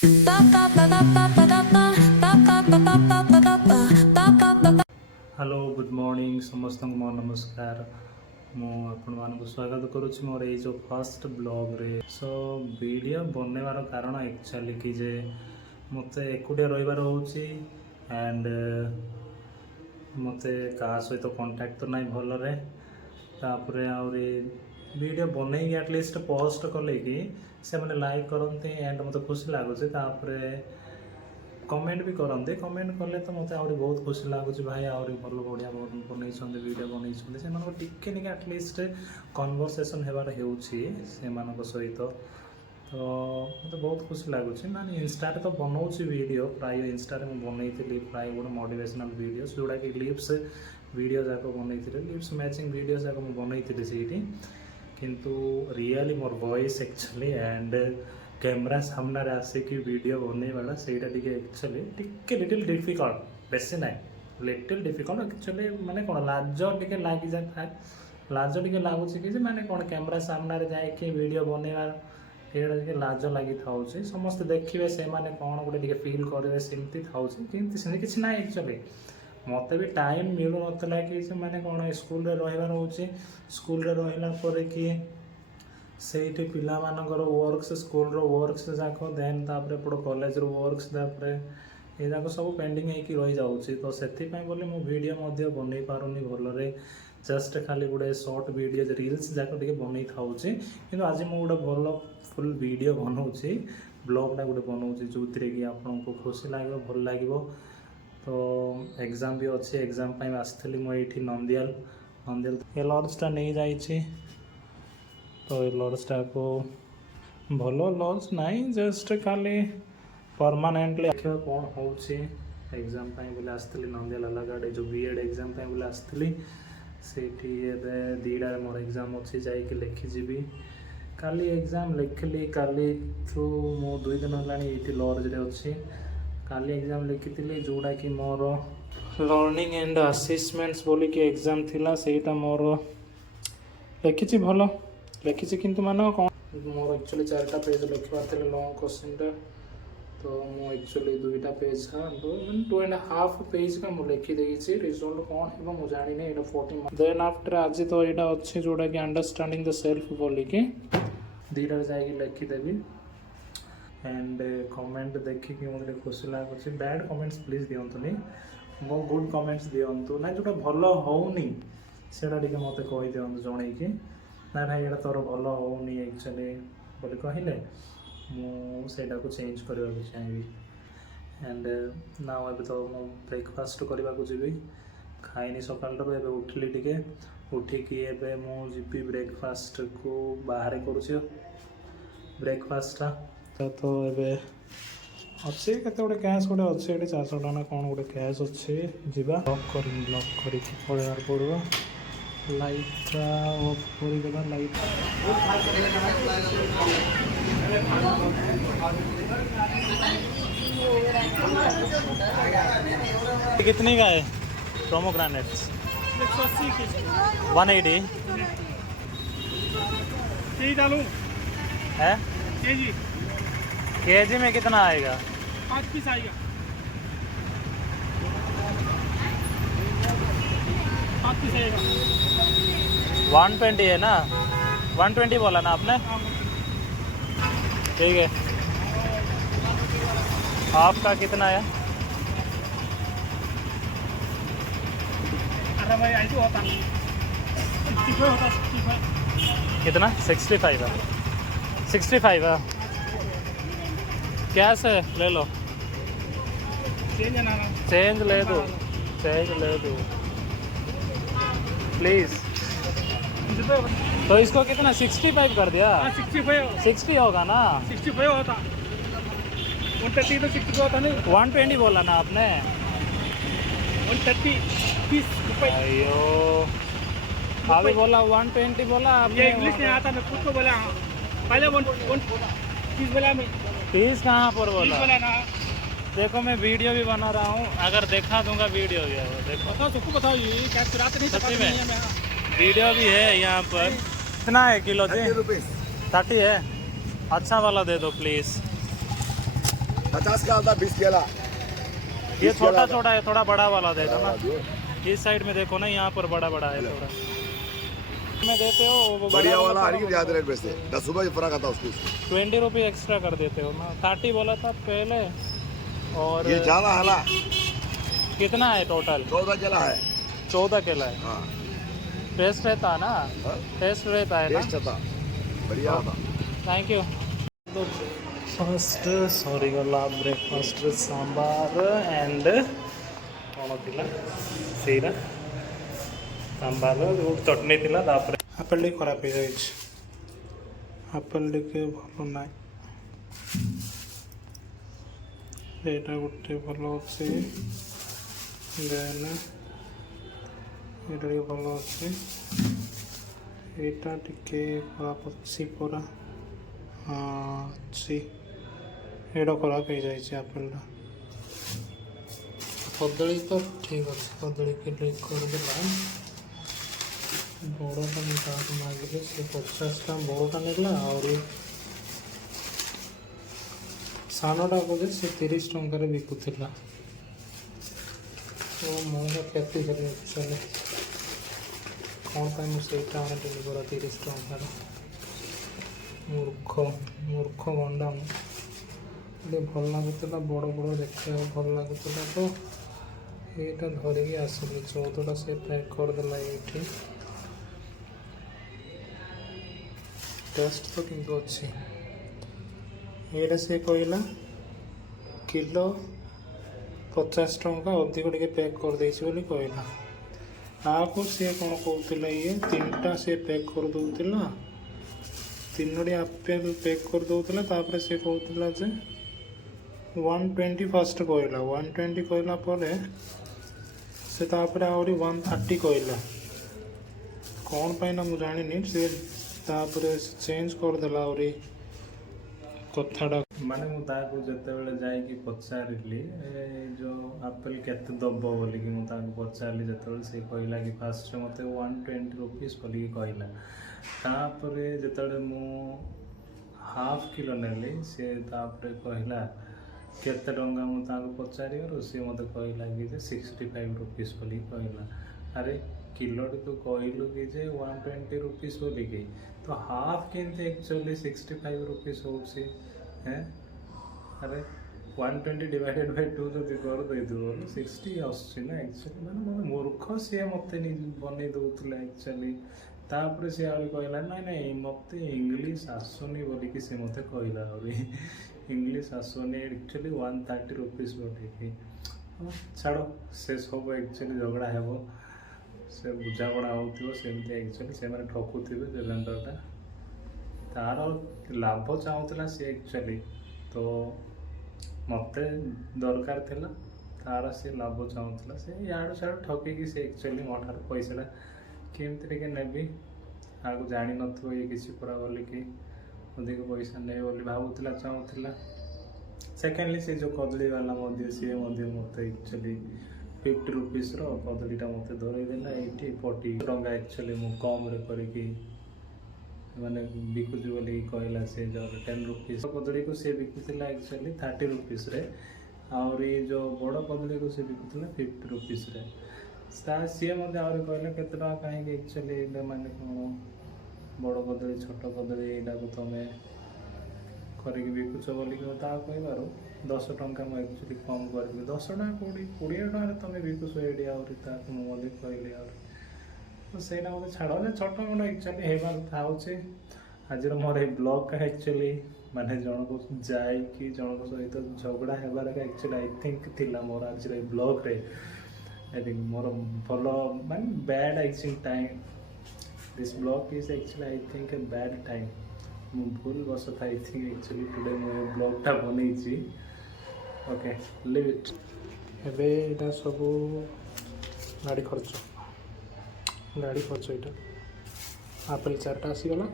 Hello good morning समस्त को नमस्कार मुझे स्वागत करुच्ची मोर ये जो फर्स्ट ब्लॉग रे सो वीडियो बनवार कारण एक्चुअली कि जे मत एकुटिया रही एंड मत क्या सहित कांटेक्ट तो ना भलरे तापर वीडियो बन एटलिस्ट पोस्ट कले कि से मैंने लाइक करते एंड मत खुशी लगुच कमेंट भी करते कमेंट कले तो मत आहरी बहुत खुशी लगुच भाई आहरी भल बढ़िया बन वीडियो बन टिके निके एटलिस्ट कन्वर्सेसन होबार हो सहित तो मत बहुत खुशी लगुच मैंने इंस्टा तो बनाऊँ वीडियो प्राय इंस्टा बनई प्राय गोटे मोटिवेशनल वीडियो जोड़ा कि लिप्स वीडियो जाक बनई लिप्स मैचिंग वीडियो जाक बनई से किंतु really more voice actually and camera सामने आसिक वीडियो बनवाटा से एक्चुअली टिके लिटिल डिफिकल्ट बेसी ना लिटिल डिफिकल्ट एक्चुअली माने कौन लाज टिके लगी जाए लाज टिके लगुच कि माने कौन कैमरा सामने जाकि वीडियो बनवार ये लाज लगी था समस्त देखिए से माने कौन गोटे फिल करेंगे सेमती था किसी ना एक्चुअली मत भी टाइम मिलू नाला कि मैंने कौन स्कूल रहीबार हो स्कूल रहा कि से पिला मानकर वर्क्स स्कूल वर्क्स जाक देन तापर कॉलेज वर्क्स ये जाक सब पेंडिंग रही जाऊँगी तो से बोले मो वीडियो बन पारुनी भलरे जस्ट खाली गोटे शॉर्ट वीडियो रील्स जाक बन था कि आज मुझे गोटे भल फुल वीडियो बनाऊँगी ब्लॉगटा गोटे बनाऊँगी जो कि आपको खुशी लगे भल लगे तो एग्जाम भी अच्छे एग्जाम आसती मुझे नंदियाल नंदियाल ये लॉन्चटा नहीं जाइए तो ये लॉन्चटा को भल लॉन्च नहीं जस्ट खाली परमानेंटली देखा कौन हो एग्जाम बोले आसती नंदियाल अलगाड़े जो बीएड एग्जाम बोले आसती से दीटा मोर एग्जाम अच्छी जाकि लिखिजी काली एग्जाम लिखली काली ठू मो 2 दिन है लॉज अच्छी काली एग्जाम लिखी जोड़ा कि मोर लर्निंग एंड असेसमेंट्स बोली कि एग्जाम थिला सेटा मोर लिखी भल लिखी किंतु मान कौन मोर एक्चुअली 4टा पेज लिखवार लॉन्ग क्वेश्चन तो मु एक्चुअली 2टा पेज था 2.5 पेज का मुझे लिखिदे रिजल्ट कौन है मुझे जानी नहीं 40 देन आफ्टर आज तो यहाँ अच्छे जोड़ा कि अंडरस्टैंडिंग द सेल्फ बोलिकी 2टा जाकि लिखिदेवी एंड कमेंट देखिए मुझे खुशी लगुच बैड कमेंट्स प्लीज दिंतुनि मो गुड कमेंट्स दिंतु ना जोटा भल होनी से मत कही दिंतु जनईकि ना भाई ये तोर भल होनी एक्चुअली बोले कहले मुझे चेंज करने को चाहिए एंड ना ए तो मु ब्रेकफास्ट करने को जी खाइनी सकाल उठिली टिके उठिकी मुझे ब्रेकफास्ट को बाहर करुच्ची ब्रेकफास्टा तो ये अच्छे केते गोटे कैश गोटे अच्छे 400 टका कौन गोटे कैश अच्छे जीवा लॉक कर पड़ेबार पड़ो लाइट ऑफ कर लाइट कितने का है प्रोमोग्रेनेट्स 180 है केजी में कितना आएगा 5 पीस आएगा 5 पीस आएगा 120 है ना 120 बोला ना आपने ठीक है आपका कितना है अरे भाई ऐसे होता 65 होता 65 कितना 65 है 65 है कैश है ले लो चेंज है ना चेंज ले दो प्लीज तो इसको कितना 65 कर दिया 60 होगा ना 65 होता 130 तो 60 होता नहीं 120 बोला ना आपने 130 30 रुपये अयो अभी बोला 120 बोला आपने ये इंग्लिश नहीं आता मैं खुद को बोला पहले 130 बोला मैं 30 कहाँ पर 30 बोला बोला ना देखो मैं वीडियो भी बना रहा हूँ अगर देखा दूंगा वीडियो भी है देखो बताओ सबको बताओ ये क्या चुराते नहीं सच्ची चुराते में? नहीं है मैं वीडियो भी है यहाँ पर कितना है किलो जी 30 है अच्छा वाला दे दो प्लीज़ 50 का आता 20 केला। ये छोटा छोटा है, थोड़ा बड़ा वाला दे दो ना। जो इस साइड में देखो ना, यहाँ पर बड़ा बड़ा है थोड़ा। में देते हो वो बढ़िया वाला थोड़ा हरी ज्यादा रेट बेचते 10 रुपये फर्क आता उसको। 20 रुपये एक्स्ट्रा कर देते हो ना। 30 बोला था पहले। और ये ज्यादा है ना, कितना है टोटल? 14 केला है। 14 केला है। हाँ टेस्ट रहता है ना? हाँ? टेस्ट रहता है ना? टेस्ट था बढ़िया था। Thank you. तो फर्स्ट सरी गला ब्रेकफास्ट सांबार एंड कौन थिला सेरा सांबार चटनी थिला तापर आपल टी खराब हो जाइछ। आपल टी भलो ना एटा गोटे भलो अछि देन एटा भी भलो अछि एटा टिके खराब अछि पूरा। हाँ अच्छी एटा खराब हो जाइए आपेलटा। कदली तो ठीक अच्छे कदली किलो करदेला बड़टा मुझे मांगे से 50 बड़टा नेला और सानटा बोधे से 30 टंकार बिकुला। तो मोर क्षति कर कौन पाई मुझे आनी पूरा 30 टंकार मूर्ख मूर्ख गंडा मुझे भल लगुला बड़ बड़ देखा भल लगुला तो यहाँ धरिकी आसली 14टा से पैक करदेला ये टेस्ट तो किंतु अच्छी ये से कहला किलो 50 टंका अधिक टे पैक कर देछि बोली कहला। आपको सी कौन कहला ये 3टा से पैक कर दूला 3टी आपेल पैक कर दूला तापर से कहला जे 120 फर्स्ट कहला 120 कहला पर से तापर आउरी 130 कहला कौन पाई ना मुझे जानी से तापर चेंज कर देला आउरी कथाटा माने मु ताको जते बेले जाई कि पचारिली जो आपेल केते दबो बोली कि मु ताको पचारली जते बेले से कहला कि फास्ट मते 120 रुपीस बोली कि कहला। तापरे जते मु हाफ किलो नेली से तापरे कहला केते टंका मु ताको पचारियो से मते कहला कि जे 65 रुपीस बोली कहला। अरे किलोटी तो कहलु कि जे 120 रुपीस बोली कि तो हाफ केंते एक्चुअली 65 रुपीस होउछि हैं। अरे 120 डिवाइडेड बाय 2 जदि कर देइदो 60 आछि ना एक्चुअली माने मोर मूर्ख से मते नि बनै दउतले एक्चुअली। तापर से आउ कहला ना नहीं मते इंग्लिश आसुनी बोली कि से मते कहला और इंग्लिश आसुनी एक्चुअली 130 रुपीस बोली कि छाड़ो से सब एक्चुअली झगड़ा हेबो से बुझापड़ा होथिबो सेमते एक्चुअली से माने ठकुथिबे जे वेंडरटा तार लाभ चाहूला सी एक्चुअली तो मते दरकार थिला तार से लाभ चाहूला से याडू साडू ठकिकी से एक्चुअली मोठार पैसाटा केमती टिके नेबी आगु जानी नथो ये किसी पूरा बोली कि अधिक पैसा नहीं बोली भावुला चाहूला। सेकेंडली से जो कदली वाला सी मत एक्चुअली 50 रुपीस कदलीटा मत धरईदेला ये 40 टंका एक्चुअली मु कम रे करके माने बिकुची बोली कहला से जो 10 रुपीस कदली को से बिकुला एक्चुअली 30 रुपीस रे और ये जो बड़ कदली को से बिकुला 50 रुपीस रे सी मत कहला केते टका कहीं एक्चुअली माने कौन बड़ कदली छोट कदली यहाँ को तुम करके बिकुच बोल कहबार 10 टंका मुझे एक्चुअली कम करी 10 टका 20 टकर तुम बिकुच ये मुझे कहली तो से मत छाड़ छोट मोट एक्चुअली हेबार थाचे आज मोर ये ब्लॉग का एक्चुअली माने जन को जाए कि जन सहित झगड़ा हेबार एक्चुअली आई थिंक थिला मोर आज ब्लॉग रे आई थिंक मोर भल मान bad actually time this blog is actually I think a bad time मु भूल बस आई थिंक एक्चुअली टुडे मु ब्लॉगटा बनई ओके लिव इट एबे एटा सब गाड़ी खर्च यहाँ आपेल 4टा आसीगला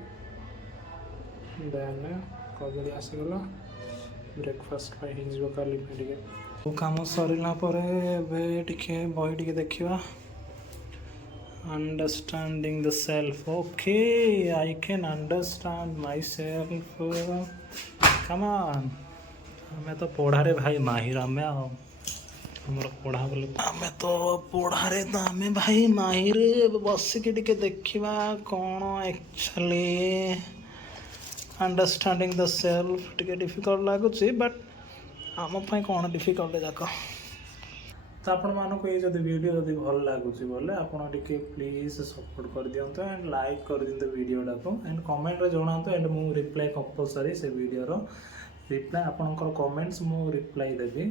देन कदली आसीगला ब्रेकफास्ट काली टे काम सरला टे बही देखा understanding the self. Okay, I can understand myself. Come on, आमे तो पढ़ारे भाई माहिर आमे हमर पढ़ा बोले आमे तो पढ़ारे तो आमे भाई माहिर बसिक टिके देखिबा कौन एक्चुअली अंडरस्टैंडिंग द सेल्फ टिके डिफिकल्ट लगुच बट आम कौन डिफिकल्ट जाक तो आपण मानक ये जब वीडियो जब भल लगुच बोले आपड़ टे प्लीज सपोर्ट कर दिंतु एंड लाइक कर दिंतु वीडियोटा को एंड कमेंट रे जणातु एंड मु रिप्लाई कंपलसरी से वीडियो रो रिप्लाई आपनकर कमेंट्स मु रिप्लाई देबी